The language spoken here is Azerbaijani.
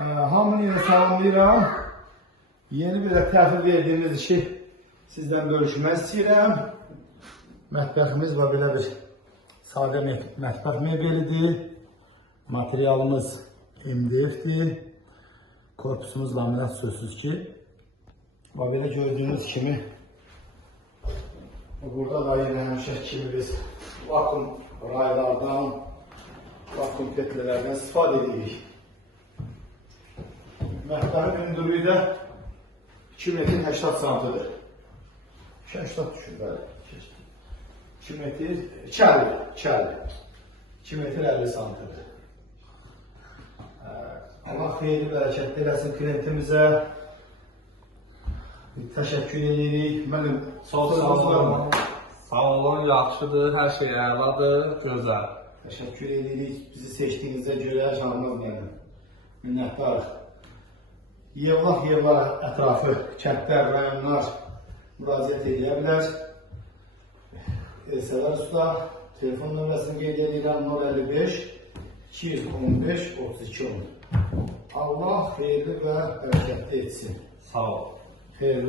Hamını yine salamlayıram. Yeni bir de təhvil verdiğimiz işi sizden görüşmək istəyirəm. Mətbəximiz var, belə bir sadə mətbəx mebelidir. Materialımız MDF-dir. Korpusumuz laminat sözsüz ki. Və belə gördüğünüz kimi burada da yine həmişə kimi biz vakum raylardan, vakum petlələrdən istifadə edirik. Mətbəxin hündürlüyü də 2 metr 80 santidir. 80 düşür, bəli. 2 metr, 2 metr 50 santidir. Allah xeyirli bərəkətli eləsin klientimizə. Təşəkkür edirik. Mənim Sağ olun, yaxşıdır, hər şey əladır, gözəl. Təşəkkür edirik. Bizi seçdiyinizə görə canımız mənim. Minnətdarıq. Yevlar ətrafı, kəndlər, rayonlar müraciət edə bilər. Elsələr Usta telefon nömrəsini qeyd edirəm 055 215 32 10. Allah xeyirli və bərəkətli etsin. Sağ olun. Xeyirli.